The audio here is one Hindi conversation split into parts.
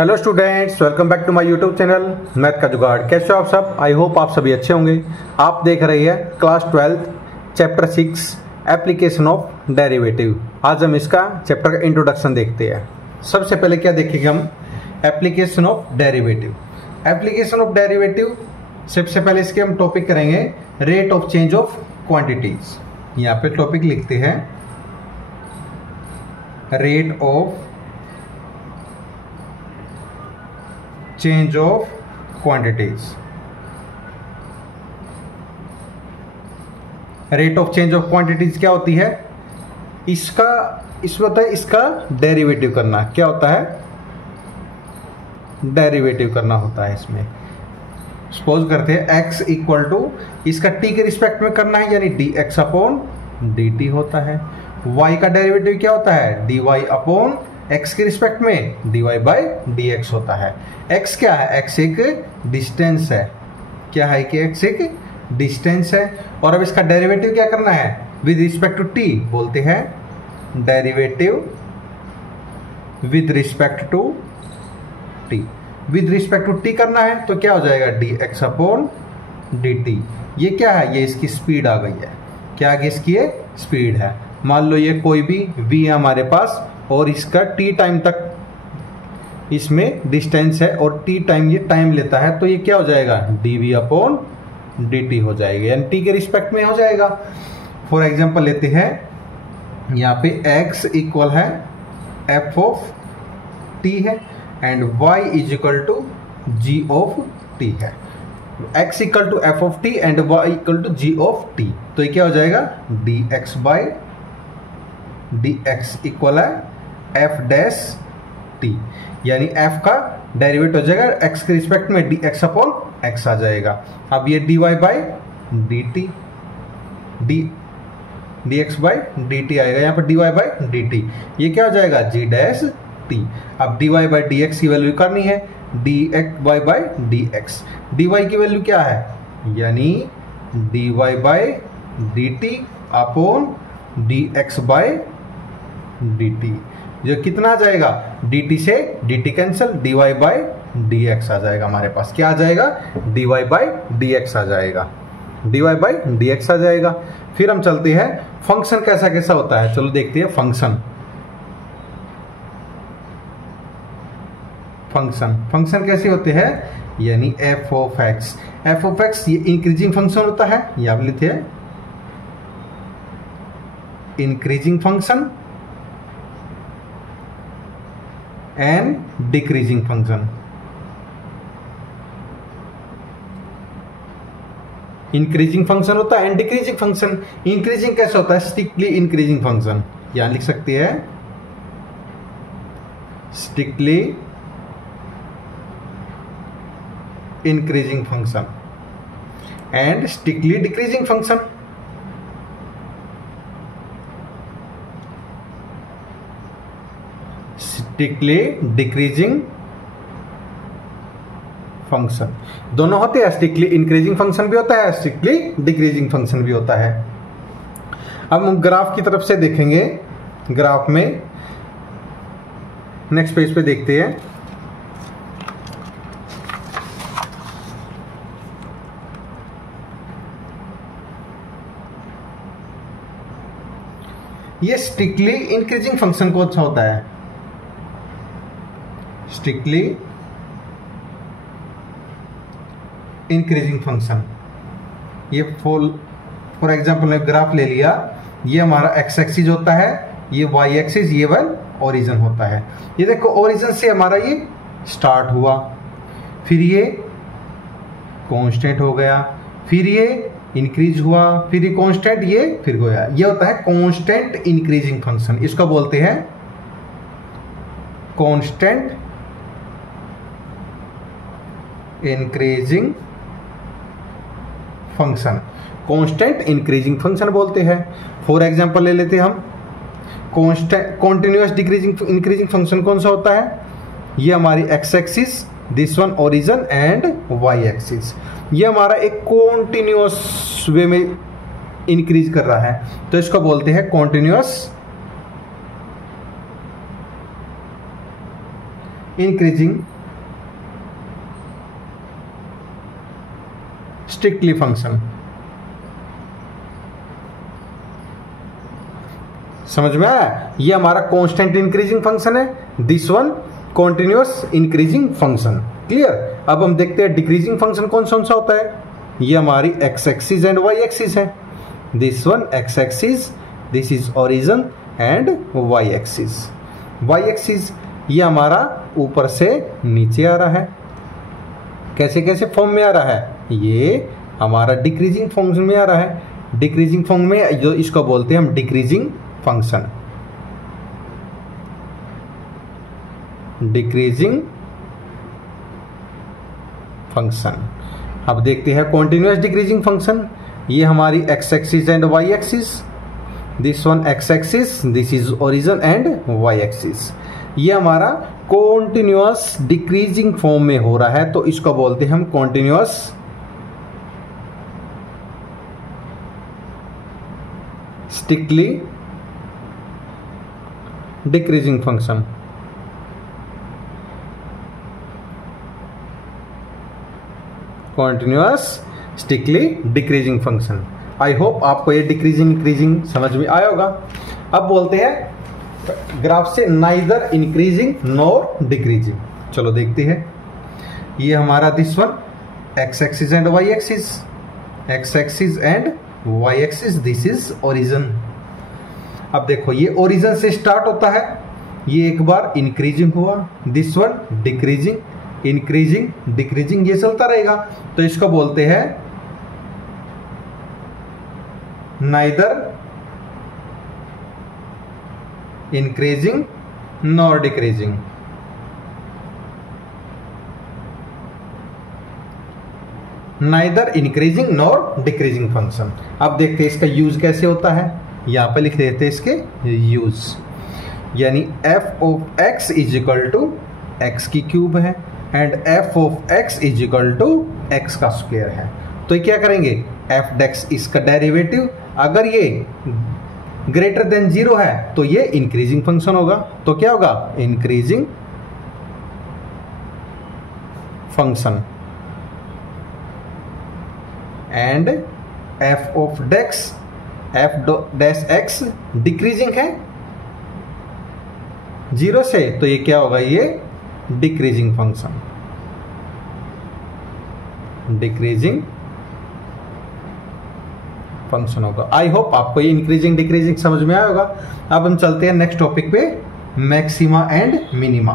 Hello students, welcome back to my YouTube channel math का जुगाड़। कैसे हो आप सब? आई होप आप सभी अच्छे होंगे। आप देख रहे हैं class 12 chapter 6 application of derivative. आज हम इसका चैप्टर का इंट्रोडक्शन देखते हैं। सबसे पहले क्या देखेंगे हम? Application of derivative. Application of derivative सबसे पहले इसके हम टॉपिक करेंगे rate of change of quantities. यहाँ पे टॉपिक लिखते हैं rate of change of quantities. Rate of change of quantities क्या होती है? इसमें होता है इसका डेरिवेटिव करना। क्या होता है? डेरिवेटिव करना होता है इसमें। सपोज करते हैं x इक्वल टू इसका t के रिस्पेक्ट में करना है, यानी dx अपॉन dt होता है। y का डेरिवेटिव क्या होता है? dy अपॉन x के रिस्पेक्ट में dy बाई dx होता है। x क्या है? x एक डिस्टेंस है। क्या है कि x एक डिस्टेंस है। और अब इसका डेरिवेटिव क्या करना है? विद रिस्पेक्ट टू t बोलते हैं derivative with respect to t। With respect to t करना है तो क्या हो जाएगा? dx upon dt। ये क्या है? ये इसकी स्पीड आ गई है। क्या आगे इसकी ये स्पीड है। मान लो ये कोई भी v है हमारे पास और इसका t टाइम तक इसमें डिस्टेंस है और t टाइम ये टाइम लेता है, तो ये क्या हो जाएगा? dv अपॉन dt हो जाएगा, यानी t के रिस्पेक्ट में हो जाएगा। फॉर एग्जांपल लेते हैं, यहाँ पे x इक्वल है f ऑफ t है and y is equal to g of t है। x equal to f of t and y equal to g of t, तो ये क्या हो जाएगा? dx बाई dx इक्वल है f डैश t, यानी f का डेरिवेट हो जाएगा x के रिस्पेक्ट में dx अपॉन x आ जाएगा। अब ये dy by dt dx by dt आएगा, यहाँ पर dy बाई dt, ये क्या हो जाएगा? g dash t। अब dy बाई dx की वैल्यू करनी है, dx बाई dx। dy की वैल्यू क्या है? यानी dy by dt upon dx by dt, जो कितना आ जाएगा? dt से dt cancel, dy by dx आ जाएगा हमारे पास। क्या आ जाएगा? dy बाई dx आ जाएगा, dy बाई dx आ जाएगा। फिर हम चलते हैं फंक्शन कैसा कैसा होता है, चलो देखते हैं फंक्शन। फंक्शन कैसे होते हैं? यानी f ऑफ x ये इंक्रीजिंग फंक्शन होता है। ये आप लिखते हैं increasing function and decreasing function. Increasing function होता है एंड डिक्रीजिंग फंक्शन। इंक्रीजिंग कैसे होता है? Strictly increasing function. यहां लिख सकते हैं strictly increasing function and strictly decreasing function. Strictly decreasing function दोनों होते हैं। स्ट्रिक्टली इंक्रीजिंग फंक्शन भी होता है, स्ट्रिक्टली डिक्रीजिंग फंक्शन भी होता है। अब हम ग्राफ की तरफ से देखेंगे। ग्राफ में नेक्स्ट पेज पे देखते हैं। ये स्ट्रिक्टली इंक्रीजिंग फंक्शन कौन सा होता है? Strictly increasing function. ये फॉर एग्जांपल ग्राफ ले लिया, ये हमारा एक्स एक्सिस होता है, ये वाई एक्सिस, ये वन ओरिजिन होता है। ये देखो ओरिजिन से हमारा ये स्टार्ट हुआ, फिर ये कांस्टेंट हो गया, फिर ये इंक्रीज हुआ, फिर ये कांस्टेंट, ये फिर गया। ये होता है कांस्टेंट इंक्रीजिंग फंक्शन। इसको बोलते हैं constant increasing function. Constant increasing function बोलते हैं। फॉर एग्जांपल ले लेते हैं हम कॉन्टिन्यूअस डिक्रीजिंग इंक्रीजिंग फंक्शन कौन सा होता है? ये हमारी x axis, this one origin and Y axis, ये हमारा एक कॉन्टिन्यूअस वे में इंक्रीज कर रहा है, तो इसको बोलते हैं कॉन्टिन्यूअस इंक्रीजिंग स्ट्रिक्टली फंक्शन। समझ में आया? ये हमारा कांस्टेंट इंक्रीजिंग फंक्शन है, this one continuous increasing function. Clear? अब हम देखते हैं डिक्रीजिंग फंक्शन कौन सा होता है। ये हमारी x axis and Y axis है। This one x axis, this is origin and Y axis. Y axis ये हमारा ऊपर से नीचे आ रहा है। कैसे कैसे फॉर्म में आ रहा है? ये हमारा डिक्रीजिंग फंक्शन में आ रहा है। डिक्रीजिंग फॉर्म में जो इसको बोलते हैं हम डिक्रीजिंग फंक्शन। Decreasing function. अब देखते हैं कॉन्टिन्यूअस डिक्रीजिंग फंक्शन। ये हमारी x axis and Y axis, this one x axis, this is origin and Y axis. ये हमारा कॉन्टिन्यूअस डिक्रीजिंग फॉर्म में हो रहा है, तो इसको बोलते हैं हम continuous strictly decreasing function. Continuous strictly decreasing function. I hope आपको ये डिक्रीजिंग इंक्रीजिंग समझ में आया होगा। अब बोलते हैं ग्राफ से नाइदर इंक्रीजिंग नॉर डिक्रीजिंग। चलो देखते हैं। ये हमारा this one x axis and Y axis, X axis and Y axis, this is origin. अब देखो ये ओरिजिन से स्टार्ट होता है, ये एक बार इंक्रीजिंग हुआ, this one decreasing, increasing decreasing, ये चलता रहेगा। तो इसको बोलते हैं neither increasing nor decreasing. Neither increasing nor decreasing function. अब देखते हैं इसका यूज कैसे होता है। यहां पे लिख देते हैं इसके यूज, यानी F of X is equal to X की क्यूब है and F of X is equal to X का स्क्वायर है। तो ये क्या करेंगे, एफ डेक्स इसका डेरिवेटिव, अगर ये ग्रेटर देन 0 है तो ये इंक्रीजिंग फंक्शन होगा। तो क्या होगा, increasing function. And F of X, F dash X decreasing है 0 से, तो ये क्या होगा, ये डिक्रीजिंग फंक्शन, डिक्रीजिंग फंक्शन होगा। आई होप आपको ये इंक्रीजिंग डिक्रीजिंग समझ में आया होगा। अब हम चलते हैं नेक्स्ट टॉपिक पे, maxima and minima.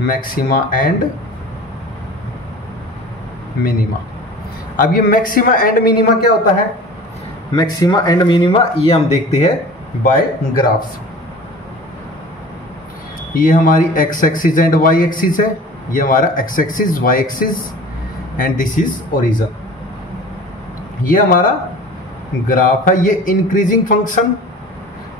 Maxima and minima. अब ये मैक्सिमा एंड मिनिमा क्या होता है? मैक्सिमा एंड मिनिमा ये हम देखते हैं बाय ग्राफ। ये हमारी x axis and Y axis है, ये हमारा X axis Y axis and this is origin. ये हमारा ग्राफ है, ये इंक्रीजिंग फंक्शन।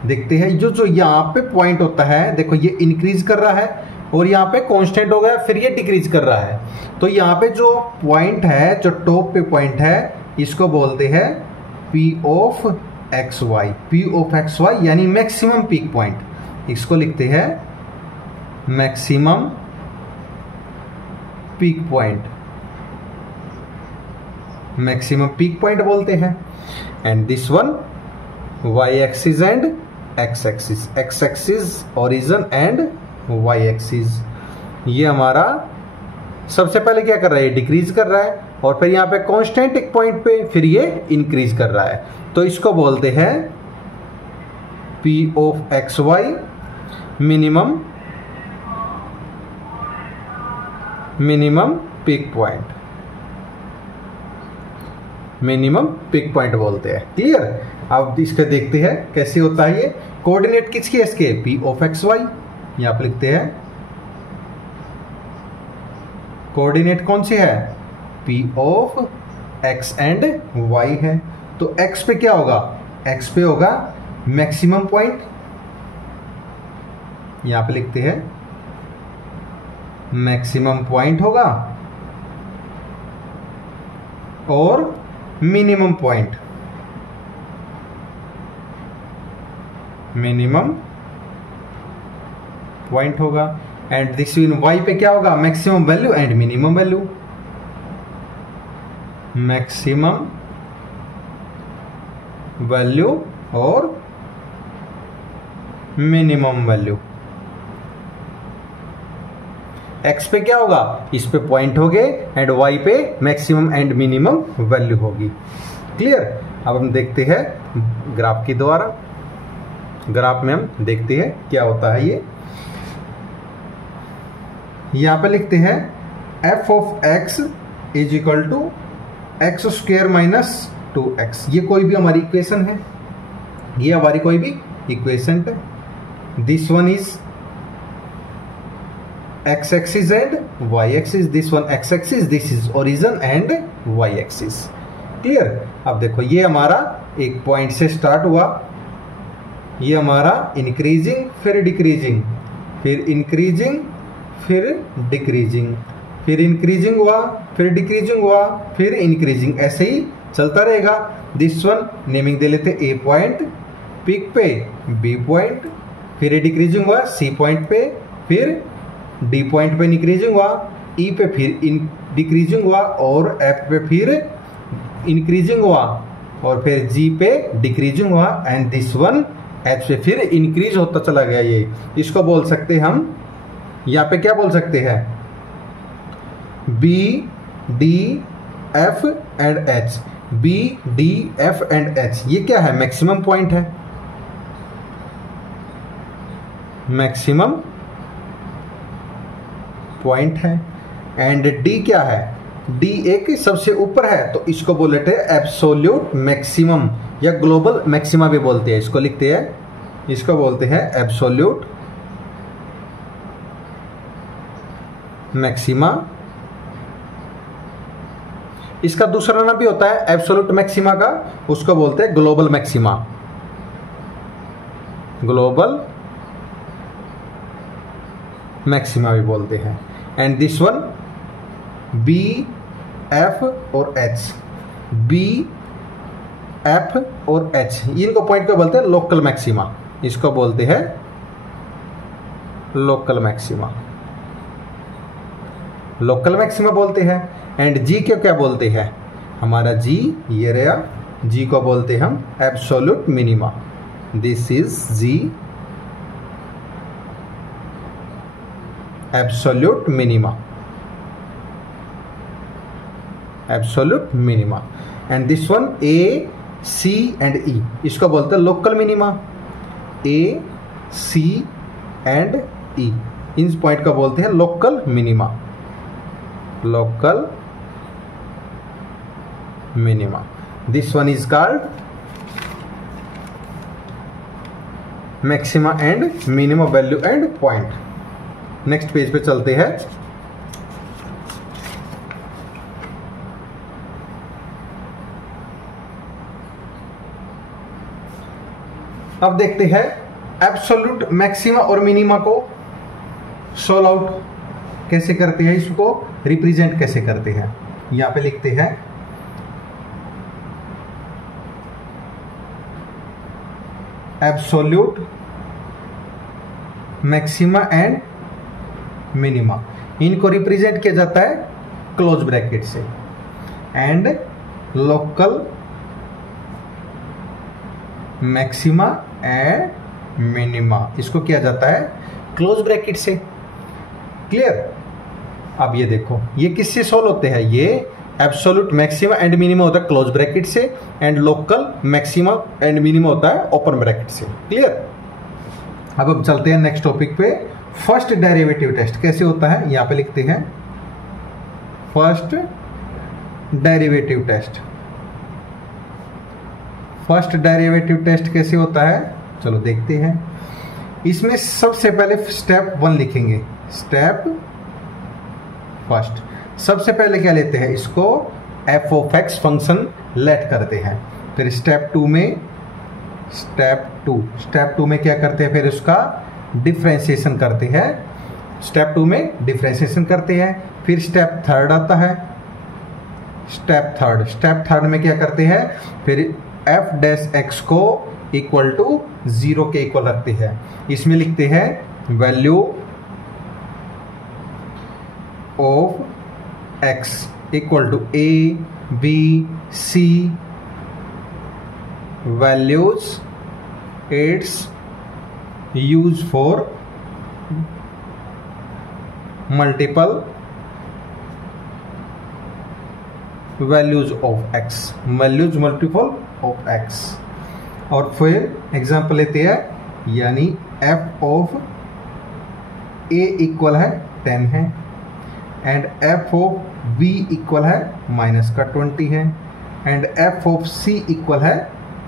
देखते हैं जो यहाँ पे पॉइंट होता है, देखो ये इंक्रीज कर रहा है और यहाँ पे कांस्टेंट हो गया, फिर ये डिक्रीज कर रहा है। तो यहाँ पे जो पॉइंट है, जो टॉप पे पॉइंट है, इसको बोलते हैं P of X Y. P of X Y यानी मैक्सिमम पीक पॉइंट, इसको लिखते हैं maximum peak point, maximum peak point बोलते हैं। And this one Y axis and X axis, X axis origin and Y axis. ये हमारा सबसे पहले क्या कर रहा है, डिक्रीज कर रहा है, और फिर यहाँ पे कांस्टेंट एक पॉइंट पे फिर ये इंक्रीज कर रहा है। तो इसको बोलते हैं P of X Y minimum, minimum peak point, minimum peak point बोलते हैं। क्लियर? अब इसके देखते हैं कैसे होता है ये। कोऑर्डिनेट किसकी है इसके, P ऑफ एक्स वाई। यहां पर लिखते हैं कोऑर्डिनेट कौन सी है, P of X and Y है। तो x पे क्या होगा, x पे होगा मैक्सिमम पॉइंट, यहां पे लिखते हैं मैक्सिमम पॉइंट होगा, और मिनिमम पॉइंट, मिनिमम पॉइंट होगा। एंड दिस इन वाई पे क्या होगा, maximum value and minimum value, maximum value और मिनिमम वैल्यू। एक्स पे क्या होगा, इस पे पॉइंट हो गए एंड वाई पे मैक्सिमम एंड मिनिमम वैल्यू होगी। क्लियर। अब हम देखते हैं ग्राफ के द्वारा, ग्राफ में हम देखते हैं क्या होता है। ये यहां पे लिखते हैं F of X is equal to X square minus 2x। ये कोई भी हमारी इक्वेशन है, ये हमारी कोई भी इक्वेशन है। This one is x axis and y axis, this one x axis, this is origin and y axis। Clear. अब देखो ये हमारा एक पॉइंट से स्टार्ट हुआ, ये हमारा इंक्रीजिंग फिर डिक्रीजिंग, फिर इंक्रीजिंग फिर डिक्रीजिंग, फिर इंक्रीजिंग हुआ फिर डिक्रीजिंग हुआ फिर इंक्रीजिंग, ऐसे ही चलता रहेगा। दिस वन नेमिंग दे लेते ए पॉइंट, पिक पे बी पॉइंट, फिर डिक्रीजिंग हुआ सी पॉइंट पे, फिर डी पॉइंट पे इंक्रीजिंग हुआ, ई पे फिर डिक्रीजिंग हुआ और एफ पे फिर इंक्रीजिंग हुआ और फिर जी पे डिक्रीजिंग हुआ एंड दिस वन एच पे फिर इंक्रीज होता चला गया। ये इसको बोल सकते हैं हम, यहाँ पे क्या बोल सकते हैं, B D F and H. B D F and H ये क्या है, मैक्सिमम पॉइंट है, मैक्सिमम पॉइंट है। एंड डी क्या है, डी एक सबसे ऊपर है तो इसको बोल लेते हैं एब्सोल्यूट मैक्सिमम या ग्लोबल मैक्सिमा भी बोलते हैं, इसको लिखते हैं, इसको बोलते हैं एब्सोल्यूट मैक्सिमा। इसका दूसरा नाम भी होता है एब्सोल्यूट मैक्सिमा का, उसको बोलते हैं ग्लोबल मैक्सिमा, ग्लोबल मैक्सिमा भी बोलते हैं। And this one B F और एच, बी एफ और एच इनको पॉइंट को बोलते हैं लोकल मैक्सिमा, इसको बोलते हैं लोकल मैक्सिमा, लोकल मैक्सिमा बोलते हैं। एंड जी को क्या बोलते हैं, हमारा जी ये रहा, जी को बोलते हैं हम absolute minima, this is G absolute minima, absolute minima. And this one A C and E इसको बोलते हैं local minima, A C and E इन पॉइंट को बोलते हैं local minima, local minima. This one is called maxima and minimum value and point. Next page पे चलते हैं। अब देखते हैं एब्सोल्यूट मैक्सिमा और मिनिमा को सोल्व आउट कैसे करते हैं, इसको रिप्रेजेंट कैसे करते हैं। यहां पे लिखते हैं एब्सोल्यूट मैक्सिमा एंड मिनिमा, इनको रिप्रेजेंट किया जाता है क्लोज ब्रैकेट से। And local maxima and minima इसको किया जाता है क्लोज ब्रैकेट से। क्लियर। अब ये देखो ये किससे सोल्व होते हैं, ये एब्सोल्यूट मैक्सिमा एंड मिनिमा होता है क्लोज ब्रैकेट से and local maxima and minima होता है ओपन ब्रैकेट से। क्लियर। अब हम चलते हैं नेक्स्ट टॉपिक पे, फर्स्ट डेरिवेटिव टेस्ट कैसे होता है। यहां पे लिखते हैं first derivative test. First derivative test कैसे होता है, चलो देखते हैं। इसमें सबसे पहले स्टेप 1 लिखेंगे, स्टेप फर्स्ट। सबसे पहले क्या लेते हैं, इसको F of X function let करते हैं। फिर स्टेप 2 में क्या करते हैं, फिर उसका डिफरेंशिएशन करते हैं। स्टेप 2 में डिफरेंशिएशन करते हैं। फिर स्टेप 3 आता है, स्टेप थर्ड में क्या करते हैं, फिर एफ डैश एक्स को इक्वल टू 0 के इक्वल रखते हैं। इसमें लिखते हैं value of X equal to A B C values it's use for multiple values of X, values multiple of X. और फिर एग्जांपल लेते हैं, यानी एफ ऑफ ए इक्वल है 10 है and F of B equal है माइनस का 20 है and F of C equal है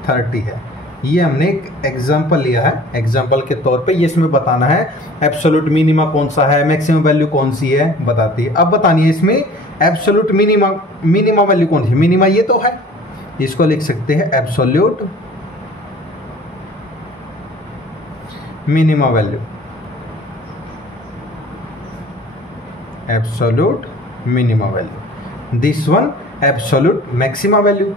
30 है। ये हमने एक एग्जांपल लिया है, एग्जांपल के तौर पे ये इसमें बताना है एब्सोल्यूट मिनिमा कौन सा है, मैक्सिमम वैल्यू कौन सी है बताती है। अब बतानी है इसमें एब्सोल्यूट मिनिमा वैल्यू कौन सी, मिनिमा ये तो है, इसको लिख सकते हैं absolute minima value, absolute minima value. This one absolute maxima value,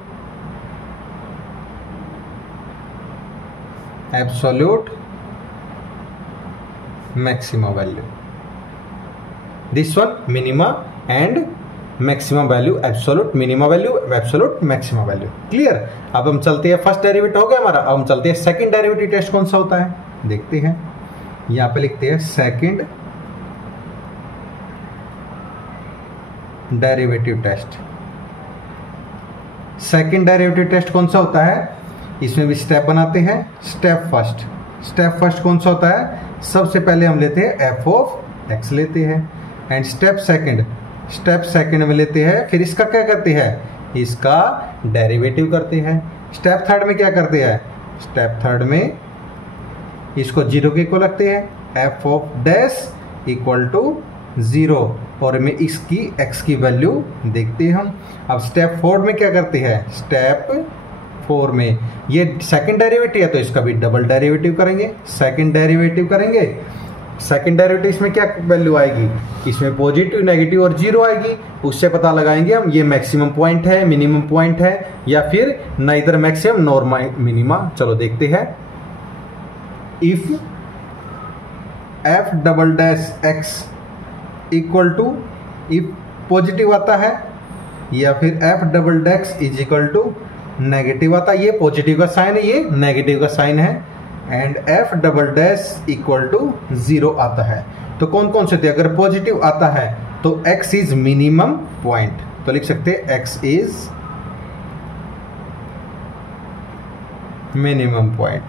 absolute maxima value. This one minima and maximum value, absolute minima value, absolute maxima value. Clear. अब हम चलते हैं, फर्स्ट डेरिवेटिव हो गया हमारा, अब हम चलते हैं सेकंड डेरिवेटिव टेस्ट कौन सा होता है देखते हैं। यहां पे लिखते हैं second derivative test. Second derivative test कौन सा होता है, इसमें भी स्टेप बनाते हैं। स्टेप फर्स्ट कौन सा होता है, सबसे पहले हम लेते हैं एफ ऑफ एक्स लेते हैं एंड स्टेप सेकंड में लेते हैं, फिर इसका क्या करते हैं, इसका डेरिवेटिव करते हैं। स्टेप थर्ड में क्या करते हैं, स्टेप थर्ड में इसको 0 के इक्वल रखते हैं, F of dash equal to 0 और में इसकी x की वैल्यू देखते हैं हम। अब स्टेप 4 में क्या करते हैं, स्टेप 4 में ये सेकंड डेरिवेटिव है तो इसका भी डबल डेरिवेटिव करेंगे, सेकंड डेरिवेटिव करेंगे। सेकंड डेरिवेटिव इसमें क्या वैल्यू आएगी, इसमें पॉजिटिव नेगेटिव और 0 आएगी, उससे पता लगाएंगे हम ये मैक्सिमम पॉइंट है, मिनिमम पॉइंट है या फिर नाइदर मैक्सिमम नॉर मिनिमा। चलो देखते हैं। If F double dash X equal to, if positive आता है या फिर F double dash is equal to negative आता है, ये पॉजिटिव का साइन है, ये नेगेटिव का साइन है and F double dash equal to 0 आता है, तो कौन कौन से थे, अगर पॉजिटिव आता है तो x इज मिनिमम पॉइंट, तो लिख सकते हैं x is minimum point.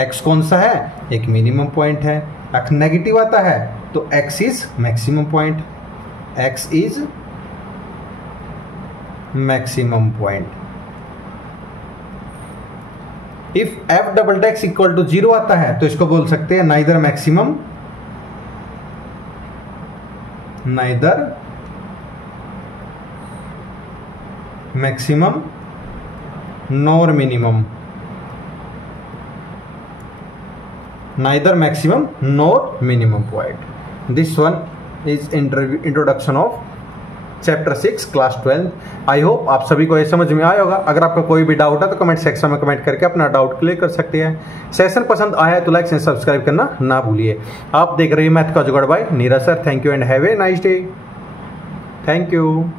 x कौन सा है, एक मिनिमम पॉइंट है। अगर नेगेटिव आता है तो x is maximum point, x is maximum point. If f double dash equal to 0 आता है तो इसको बोल सकते हैं neither maximum nor minimum, neither maximum nor minimum point. This one is introduction of chapter 6 class 12. I hope आप सभी को ये समझ में आया होगा। अगर आपका कोई भी डाउट है तो कमेंट सेक्शन में कमेंट करके अपना डाउट क्लियर कर सकते हैं। सेशन पसंद आया तो लाइक एंड सब्सक्राइब करना ना भूलिए। आप देख रहे हैं मैथ का जुगाड़ बाय Neeraj sir. Thank you and have a nice day. Thank you.